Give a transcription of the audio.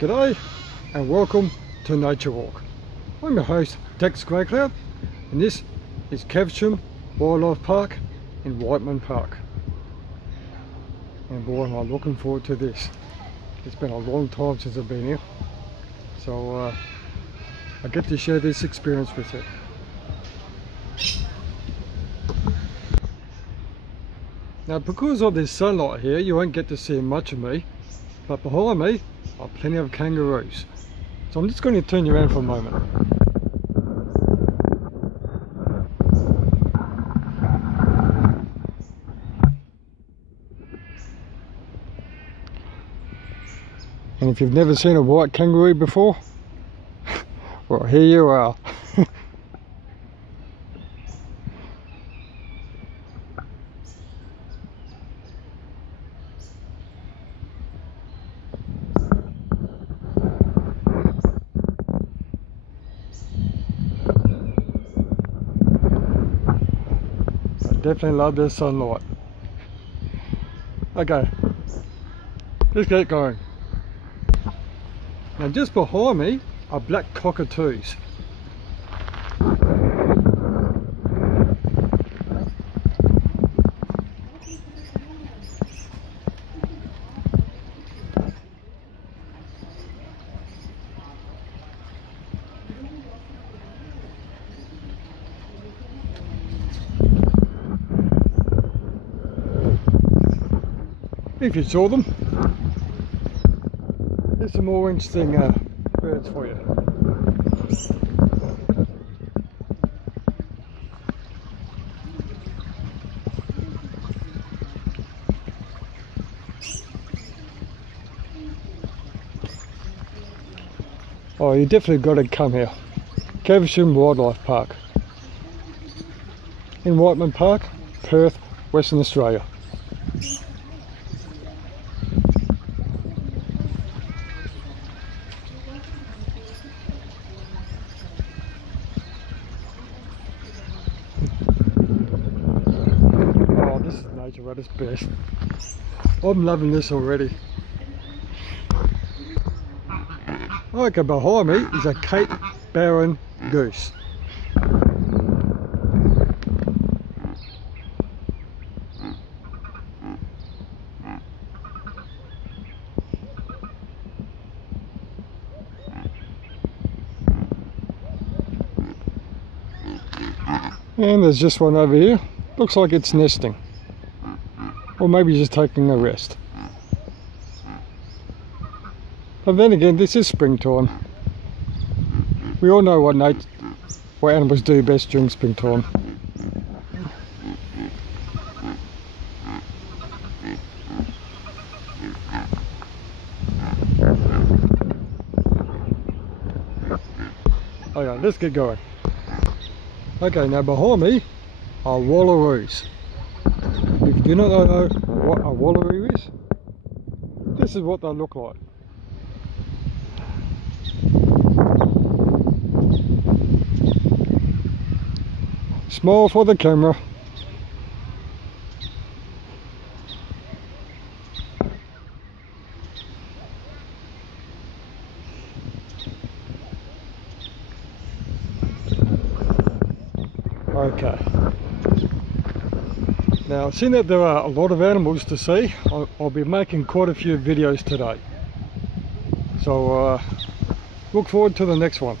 G'day and welcome to Nature Walk. I'm your host Greycloud and this is Caversham Wildlife Park in Whiteman Park. And boy, am I looking forward to this. It's been a long time since I've been here, so I get to share this experience with you. Now, because of this sunlight here, you won't get to see much of me, but behind me are plenty of kangaroos. So I'm just going to turn you around for a moment. And if you've never seen a white kangaroo before, well, here you are. Definitely love this sunlight. Okay, let's get going. Now just behind me are black cockatoos. If you saw them, there's some more interesting birds for you. Oh, you definitely got to come here. Caversham Wildlife Park in Whiteman Park, Perth, Western Australia. This is nature at its best. I'm loving this already. Okay, behind me is a barren goose. And there's just one over here. Looks like it's nesting. Or maybe just taking a rest. But then again, this is springtime. We all know what animals do best during springtime. Okay, let's get going. Okay, now behind me are wallaroos. If you do not know what a wallaroo is, this is what they look like. Smile for the camera. Okay. Now, seeing that there are a lot of animals to see, I'll be making quite a few videos today. So, look forward to the next one.